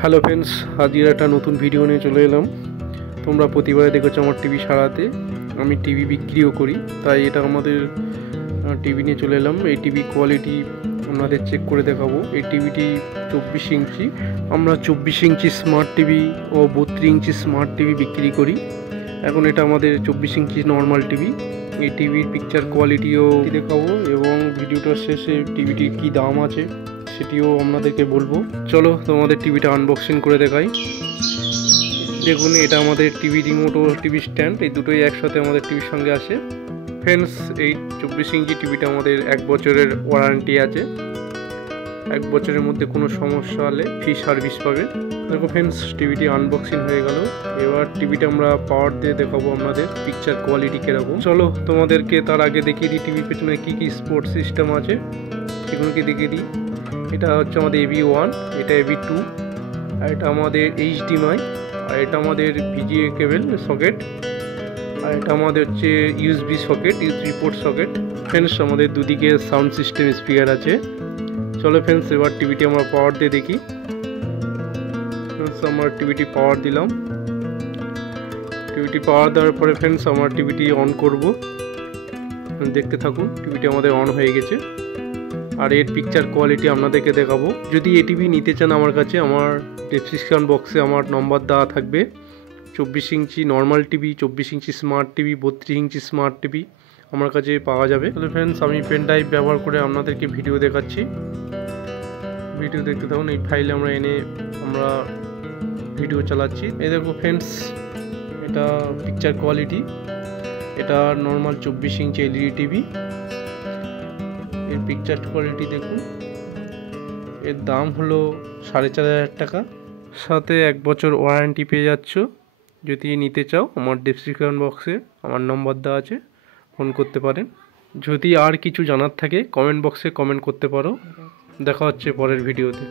Hello friends, আজকের একটা নতুন ভিডিও নিয়ে চলে এলাম। তোমরা প্রতিবারে দেখেছো আমার টিভি সারাতে, আমি টিভি বিক্রিও করি, তাই এটা আমাদের টিভি নিয়ে চলে এলাম। এই টিভি কোয়ালিটি আপনাদের চেক করে দেখাবো। এই টিভিটি 24 ইঞ্চি। আমরা 24 ইঞ্চি স্মার্ট টিভি ও 32 ইঞ্চি স্মার্ট টিভি বিক্রি করি। এখন এটা আমাদের 24 ইঞ্চি নর্মাল টিভি। এই টিভির পিকচার কোয়ালিটিও দেখাবো এবং ভিডিওটার শেষে টিভিটির কী দাম আছে সেটিও আপনাদেরকে বলবো। চলো তোমাদের টিভিটা আনবক্সিং করে দেখাই। দেখুন, এটা আমাদের টিভি রিমোট ও টিভি স্ট্যান্ড, এই দুটোই একসাথে আমাদের টিভির সঙ্গে আসে। ফ্রেন্ডস, এই 24 ইঞ্চি টিভিটা আমাদের 1 বছরের ওয়ারেন্টি আছে। 1 বছরের মধ্যে কোনো সমস্যা হলে ফ্রি সার্ভিস পাবে। দেখো ফ্রেন্ডস, টিভিটি আনবক্সিং হয়ে গেল। এবার টিভিটা আমরা পাওয়ার দিয়ে দেখাবো আপনাদের পিকচার কোয়ালিটি কীরকম। চলো তোমাদেরকে তার আগে দেখিয়ে দিই টিভির পেছনে কী কী স্পোর্টস সিস্টেম আছে সেগুলোকে দেখিয়ে দিই। এটা হচ্ছে আমাদের AV1, এটা AV2, আর এটা আমাদের HDMI, আর এটা আমাদের VGA কেবল সকেট, আর এটা আমাদের হচ্ছে USB socket, USB port socket. Friends, আমাদের দুদিকে সাউন্ড সিস্টেম স্পিকার আছে। চলো ফ্রেন্ডস, এবার টিভিটি আমরা পাওয়ার দিয়ে দেখি। ফ্রেন্ডস, আমার টিভিটি পাওয়ার দিলাম। টিভিটি পাওয়ার দেওয়ার পরে ফ্রেন্ডস আমার টিভিটি অন করব। দেখতে থাকুন, টিভিটি আমাদের অন হয়ে গেছে। আর এর পিকচার কোয়ালিটি আপনাদেরকে দেখাবো। যদি এই টিভি নিতে চান আমার কাছে, আমার ডেসক্রিপশন বক্সে আমার নম্বর দেওয়া থাকবে। 24 ইঞ্চি নর্মাল টিভি, 24 ইঞ্চি স্মার্ট টিভি, 32 ইঞ্চি স্মার্ট টিভি আমার কাছে পাওয়া যাবে। তাহলে ফ্রেন্ডস, আমি পেন ড্রাইভ ব্যবহার করে আপনাদেরকে ভিডিও দেখাচ্ছি। ভিডিও দেখতে থাকুন। এই ফাইলে আমরা ভিডিও চালাচ্ছি। এই দেখো ফ্রেন্ডস, এটা পিকচার কোয়ালিটি। এটা নর্মাল 24 ইঞ্চি LED টিভি। এর পিকচার কোয়ালিটি দেখুন। এর দাম হলো 4,500 টাকা, সাথে 1 বছর ওয়ারেন্টি পেয়ে যাচ্ছ। যদি নিতে চাও আমার ডেসক্রিপশন বক্সে আমার নম্বর দেওয়া আছে, ফোন করতে পারেন। যদি আর কিছু জানার থাকে কমেন্ট বক্সে কমেন্ট করতে পারো। দেখা হচ্ছে পরের ভিডিওতে।